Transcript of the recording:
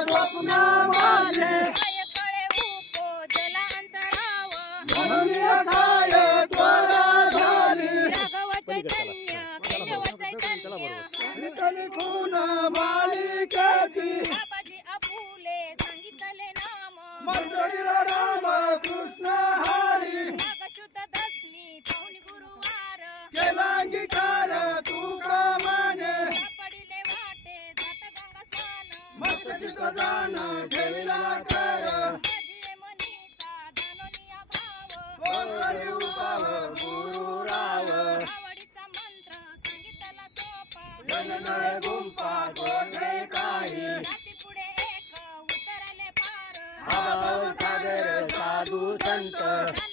स्वप्न माझे म्हणून काय त्वरा झाली विठ्ठल खून मालिकेची मंडळीला राम कृष्ण हरी केला अंगीकार तू का माने मस्तकीत जाण ठेविला कर गोरी उपाव गुरु राव जननळे गुंपा गोंधळे काही सागर साधू संत